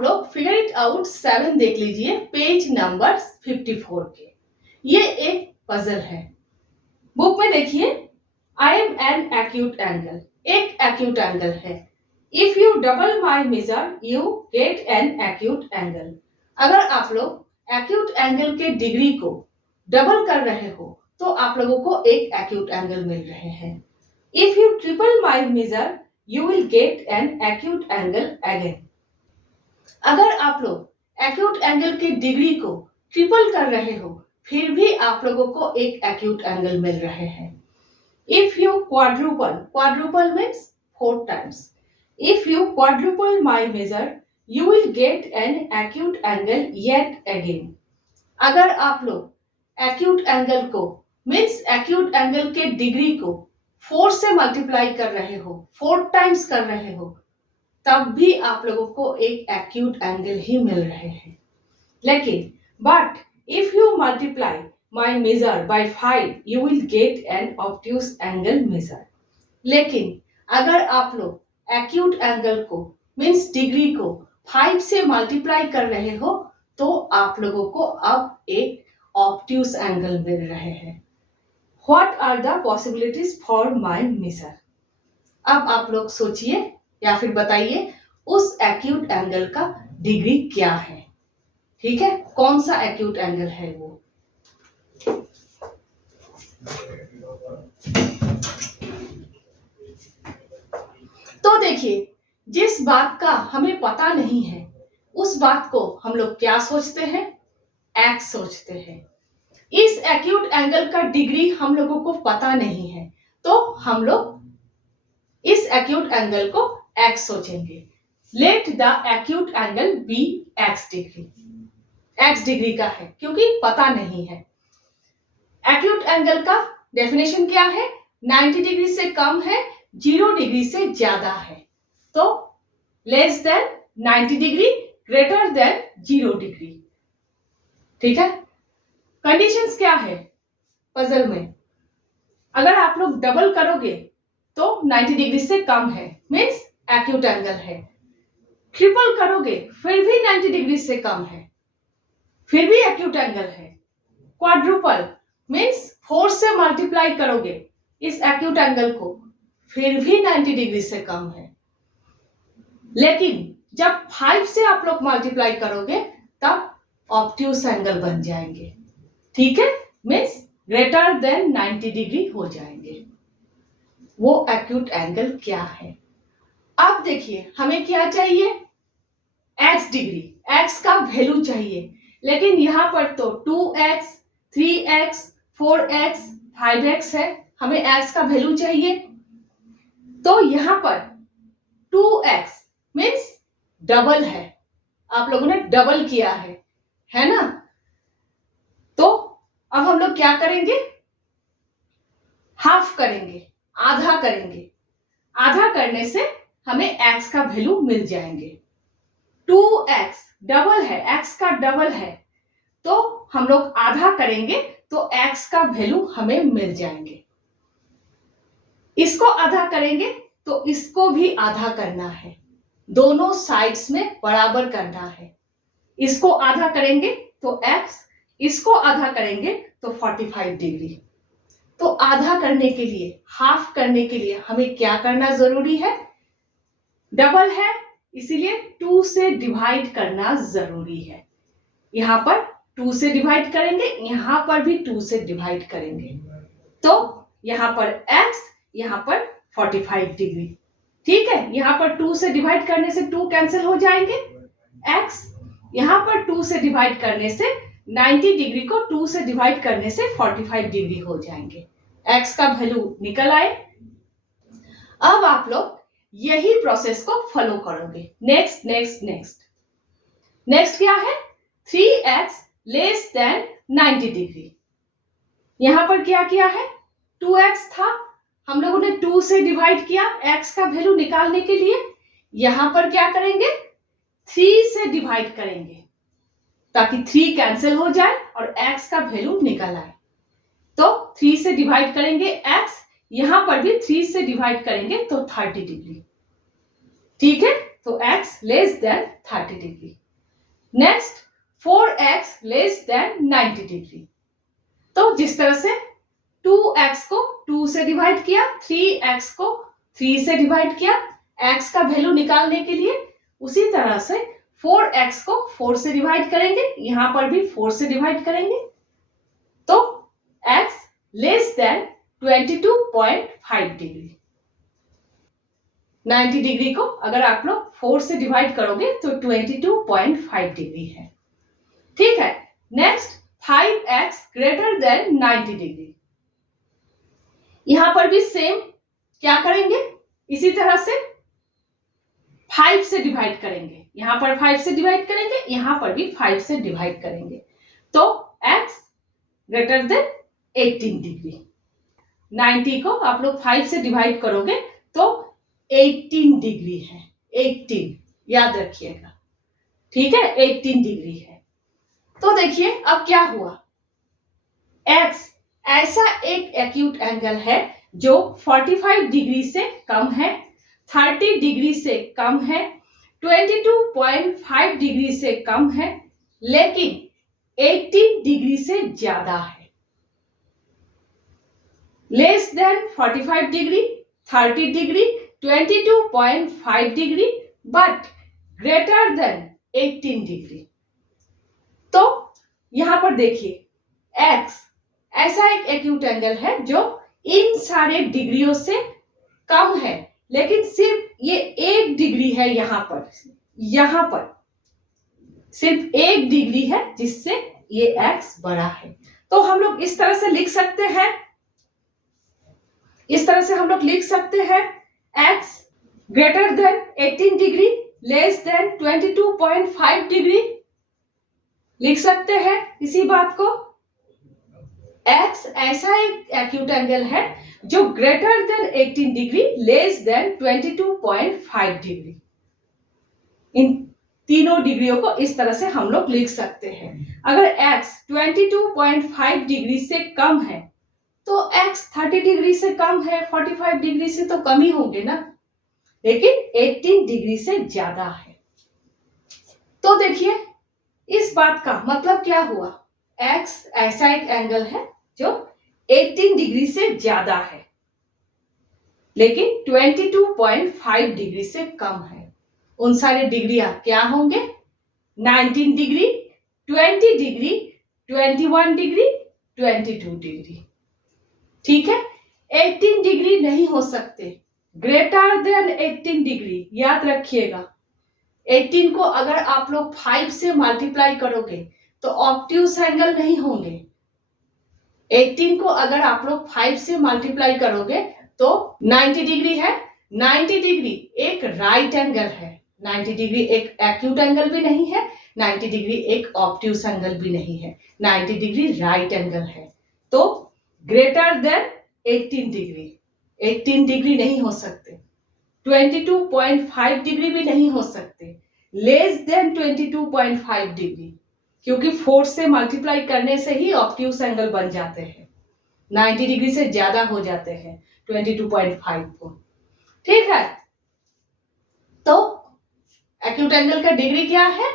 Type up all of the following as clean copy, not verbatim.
आप लोग figure it out 7 देख लीजिए पेज नंबर 54 के। ये एक पजल है। बुक में देखिए, I am an acute angle, एक एक्यूट एंगल है। If you double my measure you get an acute angle. अगर आप लोग एक्यूट एंगल के डिग्री को डबल कर रहे हो तो आप लोगों को एक एक्यूट एंगल मिल रहे हैं। If you triple my measure you will get an acute angle again. अगर आप लोग एक्यूट एंगल के डिग्री को ट्रिपल कर रहे हो फिर भी आप लोगों को एक एक्यूट एंगल मिल रहे हैं। If you quadruple, quadruple means 4 times, if you quadruple my measure you will get an acute angle yet again. अगर आप लोग एक्यूट एंगल को मीन्स एक्यूट एंगल के डिग्री को 4 से मल्टीप्लाई कर रहे हो, 4 times कर रहे हो, तब भी आप लोगों को एक एक्यूट एंगल ही मिल रहे हैं। लेकिन but if you multiply my measure by 5 you will get N obtuse angle measure. लेकिन अगर आप लोग एक्यूट एंगल को मीन्स डिग्री को 5 से मल्टीप्लाई कर रहे हो तो आप लोगों को अब एक ऑब्ट्यूस एंगल मिल रहे हैं। What are the possibilities for my measure. अब आप लोग सोचिए या फिर बताइए उस एक्यूट एंगल का डिग्री क्या है। ठीक है, कौन सा एक्यूट एंगल है वो। तो देखिए, जिस बात का हमें पता नहीं है उस बात को हम लोग क्या सोचते हैं, एक्स सोचते हैं। इस एक्यूट एंगल का डिग्री हम लोगों को पता नहीं है तो हम लोग इस एक्यूट एंगल को एक्स सोचेंगे। Let the acute angle be x degree. X degree का है क्योंकि पता नहीं है। एक्यूट एंगल का डेफिनेशन क्या है, 90 डिग्री से कम है, 0 डिग्री से ज्यादा है। तो less than 90 degree, greater than 0 degree. ठीक है, कंडीशंस क्या है पजल में। अगर आप लोग डबल करोगे तो 90 डिग्री से कम है मीन्स एक्यूट एंगल है। ट्रिपल करोगे फिर भी 90 डिग्री से कम है, फिर भी एक्यूट एंगल है। क्वाड्रुपल मीन्स 4 से मल्टीप्लाई करोगे इस एक्यूट एंगल को फिर भी 90 डिग्री से कम है। लेकिन जब 5 से आप लोग मल्टीप्लाई करोगे तब ऑब्ट्यूस एंगल बन जाएंगे। ठीक है, मीन्स ग्रेटर देन 90 डिग्री हो जाएंगे। वो एक्यूट एंगल क्या है। अब देखिए, हमें क्या चाहिए, एक्स डिग्री, एक्स का वैल्यू चाहिए। लेकिन यहां पर तो 2x, 3x, 4x, 5x है, हमें एक्स का वैल्यू चाहिए। तो यहां पर 2x मीन्स डबल है, आप लोगों ने डबल किया है ना। तो अब हम लोग क्या करेंगे, हाफ करेंगे, आधा करेंगे। आधा करने से हमें x का वैल्यू मिल जाएंगे। 2x डबल है, x का डबल है, तो हम लोग आधा करेंगे तो x का वैल्यू हमें मिल जाएंगे। इसको आधा करेंगे तो इसको भी आधा करना है, दोनों साइड्स में बराबर करना है। इसको आधा करेंगे तो x, इसको आधा करेंगे तो 45 डिग्री। तो आधा करने के लिए, हाफ करने के लिए हमें क्या करना जरूरी है, डबल है इसीलिए 2 से डिवाइड करना जरूरी है। यहां पर 2 से डिवाइड करेंगे, यहां पर भी 2 से डिवाइड करेंगे। तो यहां पर x, यहां पर 45 डिग्री। ठीक है, यहां पर 2 से डिवाइड करने से 2 कैंसिल हो जाएंगे। x यहां पर 2 से डिवाइड करने से 90 डिग्री को 2 से डिवाइड करने से 45 डिग्री हो जाएंगे। x का वैल्यू निकल आए। अब आप लोग यही प्रोसेस को फॉलो करोगे। नेक्स्ट नेक्स्ट नेक्स्ट नेक्स्ट क्या है, 3x लेस देन 90 डिग्री। यहां पर क्या किया है, 2x था, हम लोगों ने 2 से डिवाइड किया x का वैल्यू निकालने के लिए। यहां पर क्या करेंगे, 3 से डिवाइड करेंगे ताकि 3 कैंसिल हो जाए और x का वैल्यू निकल आए। तो 3 से डिवाइड करेंगे x, यहां पर भी 3 से डिवाइड करेंगे तो 30 डिग्री। ठीक है, तो x less than 30 degree. 90 degree. तो जिस तरह से 2x को 2 से डिवाइड किया, 3x को 3 से डिवाइड किया x का वैल्यू निकालने के लिए, उसी तरह से 4x को 4 से डिवाइड करेंगे, यहां पर भी 4 से डिवाइड करेंगे, तो x less than 22.5 degree. 90 degree को अगर आप लोग 4 से डिवाइड करोगे तो 22.5 डिग्री है। ठीक है, next 5x greater than 90 degree. यहां पर भी सेम क्या करेंगे, इसी तरह से 5 से डिवाइड करेंगे, यहां पर 5 से डिवाइड करेंगे, यहां पर भी 5 से डिवाइड करेंगे, तो x ग्रेटर देन 18 डिग्री। 90 को आप लोग 5 से डिवाइड करोगे तो 18 डिग्री है, 18 याद रखिएगा। ठीक है, 18 डिग्री है। तो देखिए अब क्या हुआ, x ऐसा एक एक्यूट एंगल है जो 45 डिग्री से कम है, 30 डिग्री से कम है, 22.5 डिग्री से कम है, लेकिन 18 डिग्री से ज्यादा है। Less than 45 degree, 30 degree, 22.5 degree, but greater than 18 degree. तो यहां पर देखिए x ऐसा एक एक्यूट एंगल है जो इन सारे डिग्रियों से कम है, लेकिन सिर्फ ये 1 डिग्री है, यहां पर सिर्फ 1 डिग्री है जिससे ये x बड़ा है। तो हम लोग इस तरह से लिख सकते हैं, x greater than 18 degree less than 22.5 degree, लिख सकते हैं इसी बात को। x ऐसा एक एक्यूट एंगल है जो greater than 18 degree less than 22.5 degree. इन तीनों डिग्रियों को इस तरह से हम लोग लिख सकते हैं। अगर x 22.5 डिग्री से कम है तो x 30 डिग्री से कम है, 45 डिग्री से तो कम ही होंगे ना, लेकिन 18 डिग्री से ज्यादा है। तो देखिए इस बात का मतलब क्या हुआ, x ऐसा एक एंगल है जो 18 डिग्री से ज्यादा है, लेकिन 22.5 डिग्री से कम है। उन सारे डिग्रियां क्या होंगे, 19 डिग्री, 20 डिग्री, 21 डिग्री, 22 डिग्री। ठीक है, 18 डिग्री नहीं हो सकते, ग्रेटर देन 18 डिग्री याद रखिएगा। 18 को अगर आप लोग 5 से मल्टीप्लाई करोगे तो ऑब्ट्यूस एंगल नहीं होंगे। 18 को अगर आप लोग 5 से मल्टीप्लाई करोगे तो 90 डिग्री है, 90 डिग्री एक राइट एंगल है, 90 डिग्री एक एक्यूट एंगल भी नहीं है, 90 डिग्री एक ऑब्ट्यूस एंगल भी नहीं है, 90 डिग्री राइट एंगल है। तो ग्रेटर देन 18 डिग्री, 18 डिग्री नहीं हो सकते, 22.5 डिग्री भी नहीं हो सकते, लेस देन 22.5 डिग्री, क्योंकि 4 से मल्टीप्लाई करने से ही ऑब्ट्यूस एंगल बन जाते हैं, 90 डिग्री से ज्यादा हो जाते हैं 22.5 को। ठीक है, तो एक्यूट एंगल का डिग्री क्या है,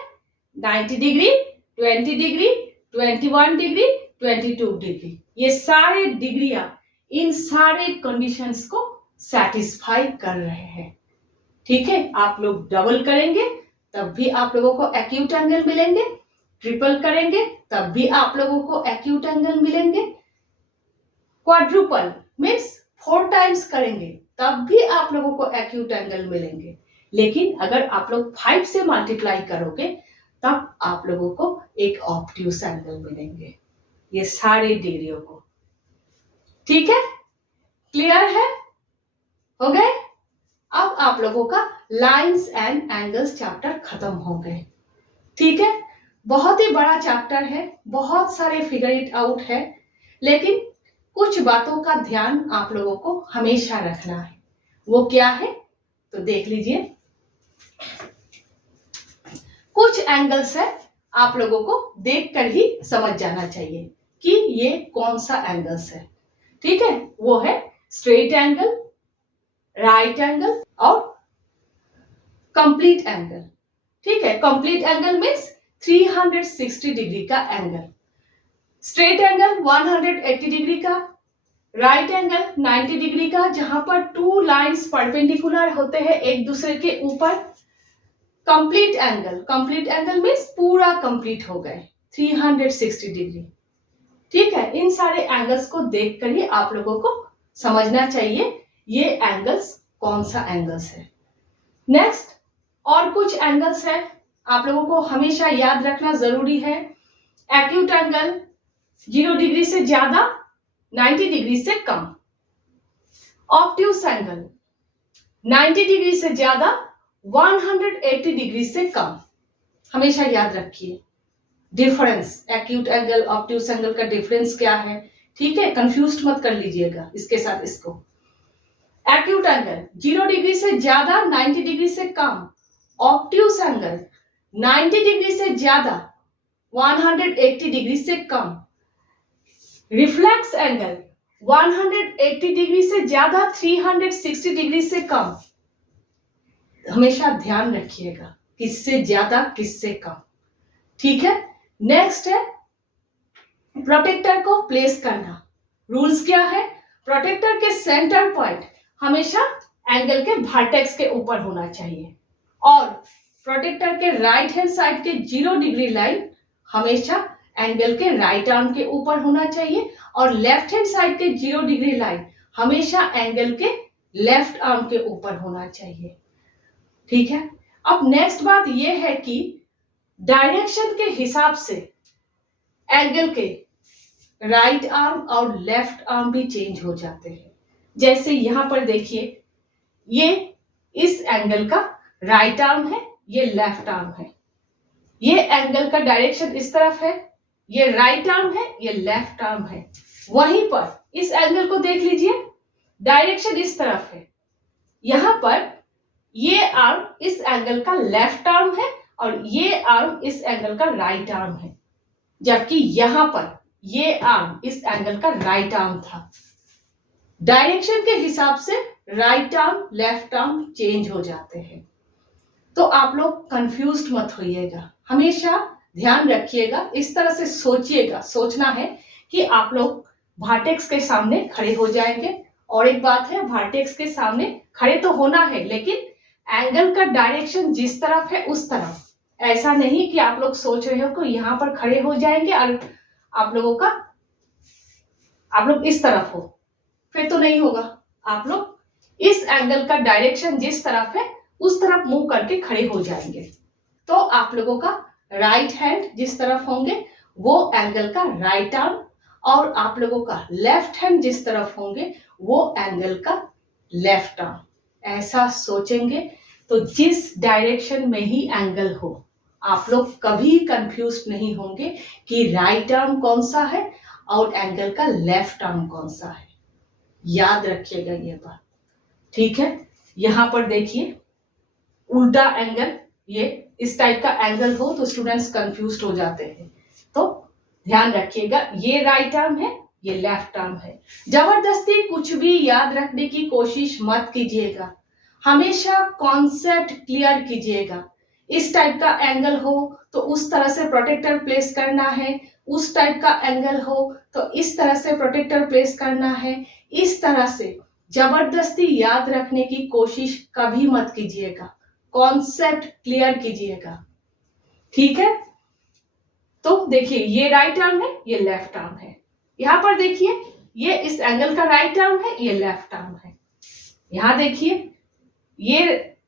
90 डिग्री, 20 डिग्री, 21 डिग्री, 22 डिग्री। ये सारे डिग्रियां इन सारे कंडीशंस को सेटिस्फाई कर रहे हैं। ठीक है, आप लोग डबल करेंगे तब भी आप लोगों को एक्यूट एंगल मिलेंगे, ट्रिपल करेंगे तब भी आप लोगों को एक्यूट एंगल मिलेंगे, क्वाड्रुपल मीन्स 4 टाइम्स करेंगे तब भी आप लोगों को एक्यूट एंगल मिलेंगे। लेकिन अगर आप लोग 5 से मल्टीप्लाई करोगे तब आप लोगों को एक ऑब्ट्यूस एंगल मिलेंगे, ये सारे डिग्रियों को। ठीक है, क्लियर है, हो गए। अब आप लोगों का लाइंस एंड एंगल्स चैप्टर खत्म हो गए। ठीक है, बहुत ही बड़ा चैप्टर है, बहुत सारे फिगर इट आउट है, लेकिन कुछ बातों का ध्यान आप लोगों को हमेशा रखना है। वो क्या है तो देख लीजिए, कुछ एंगल्स है आप लोगों को देखकर ही समझ जाना चाहिए कि ये कौन सा एंगल्स है। ठीक है, वो है स्ट्रेट एंगल, राइट एंगल और कंप्लीट एंगल। ठीक है, कंप्लीट एंगल मीन्स 360 डिग्री का एंगल। स्ट्रेट एंगल 180 डिग्री का, राइट एंगल 90 डिग्री का, जहां पर टू लाइंस परपेंडिकुलर होते हैं एक दूसरे के ऊपर। कंप्लीट एंगल मीन्स पूरा कंप्लीट हो गए 360 डिग्री। ठीक है, इन सारे एंगल्स को देखकर ही आप लोगों को समझना चाहिए ये एंगल्स कौन सा एंगल्स है। नेक्स्ट और कुछ एंगल्स है आप लोगों को हमेशा याद रखना जरूरी है। एक्यूट एंगल 0 डिग्री से ज्यादा 90 डिग्री से कम। ऑब्ट्यूस एंगल 90 डिग्री से ज्यादा 180 डिग्री से कम। हमेशा याद रखिए difference, acute angle obtuse angle का डिफरेंस क्या है। ठीक है, कंफ्यूज मत कर लीजिएगा इसके साथ इसको। एक्यूट एंगल 0 डिग्री से ज्यादा 90 डिग्री से कम। ऑब्ट्यूस एंगल 90 डिग्री से ज्यादा 180 डिग्री से कम। रिफ्लेक्स एंगल 180 डिग्री से ज्यादा 360 डिग्री से कम। हमेशा ध्यान रखिएगा किससे ज्यादा किससे कम। ठीक है, नेक्स्ट है प्रोटेक्टर को प्लेस करना। रूल्स क्या है? प्रोटेक्टर के सेंटर पॉइंट हमेशा एंगल के वर्टेक्स के ऊपर होना चाहिए और प्रोटेक्टर के राइट हैंड साइड के 0 डिग्री लाइन हमेशा एंगल के राइट आर्म के ऊपर होना चाहिए और लेफ्ट हैंड साइड के 0 डिग्री लाइन हमेशा एंगल के लेफ्ट आर्म के ऊपर होना चाहिए। ठीक है, अब नेक्स्ट बात यह है कि डायरेक्शन के हिसाब से एंगल के राइट आर्म और लेफ्ट आर्म भी चेंज हो जाते हैं। जैसे यहां पर देखिए, ये इस एंगल का राइट आर्म है, ये लेफ्ट आर्म है। ये एंगल का डायरेक्शन इस तरफ है, ये राइट आर्म है, ये लेफ्ट आर्म है। वहीं पर इस एंगल को देख लीजिए, डायरेक्शन इस तरफ है। यहां पर ये आर्म इस एंगल का लेफ्ट आर्म है और ये आर्म इस एंगल का राइट आर्म है, जबकि यहां पर ये आर्म इस एंगल का राइट आर्म था। डायरेक्शन के हिसाब से right arm left arm change हो जाते हैं, तो आप लोग कंफ्यूज्ड मत होइएगा, हमेशा ध्यान रखिएगा, इस तरह से सोचिएगा। सोचना है कि आप लोग वर्टेक्स के सामने खड़े हो जाएंगे। और एक बात है, वर्टेक्स के सामने खड़े तो होना है, लेकिन एंगल का डायरेक्शन जिस तरफ है उस तरफ। ऐसा नहीं कि आप लोग सोच रहे हो कि यहां पर खड़े हो जाएंगे और आप लोग इस तरफ हो, फिर तो नहीं होगा। आप लोग इस एंगल का डायरेक्शन जिस तरफ है उस तरफ मुंह करके खड़े हो जाएंगे, तो आप लोगों का राइट हैंड जिस तरफ होंगे वो एंगल का राइट आर्म और आप लोगों का लेफ्ट हैंड जिस तरफ होंगे वो एंगल का लेफ्ट आर्म। ऐसा सोचेंगे तो जिस डायरेक्शन में ही एंगल हो आप लोग कभी कंफ्यूज नहीं होंगे कि राइट आर्म कौन सा है और एंगल का लेफ्ट आर्म कौन सा है। याद रखिएगा ये बात। ठीक है, यहां पर देखिए उल्टा एंगल, ये इस टाइप का एंगल हो तो स्टूडेंट्स कंफ्यूज हो जाते हैं, तो ध्यान रखिएगा ये राइट आर्म है, ये लेफ्ट आर्म है। जबरदस्ती कुछ भी याद रखने की कोशिश मत कीजिएगा, हमेशा कॉन्सेप्ट क्लियर कीजिएगा। इस टाइप का एंगल हो तो उस तरह से प्रोटेक्टर प्लेस करना है, उस टाइप का एंगल हो तो इस तरह से प्रोटेक्टर प्लेस करना है। इस तरह से जबरदस्ती याद रखने की कोशिश कभी मत कीजिएगा, कॉन्सेप्ट क्लियर कीजिएगा। ठीक है, तो देखिए ये राइट आर्म है, ये लेफ्ट आर्म है। यहां पर देखिए ये इस एंगल का राइट आर्म है, ये लेफ्ट आर्म है। यहां देखिए ये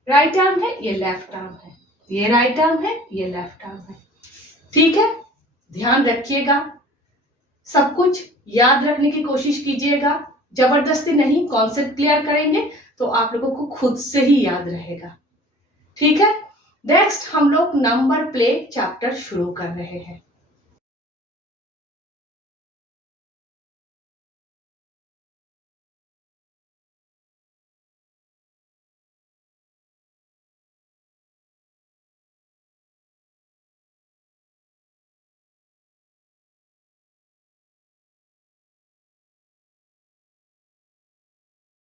राइट आर्म है, ये लेफ्ट आर्म है, ये राइट आर्म है, ये लेफ्ट आर्म है। ठीक है, ध्यान रखिएगा, सब कुछ याद रखने की कोशिश कीजिएगा, जबरदस्ती नहीं, कॉन्सेप्ट क्लियर करेंगे तो आप लोगों को खुद से ही याद रहेगा। ठीक है, नेक्स्ट हम लोग नंबर प्ले चैप्टर शुरू कर रहे हैं।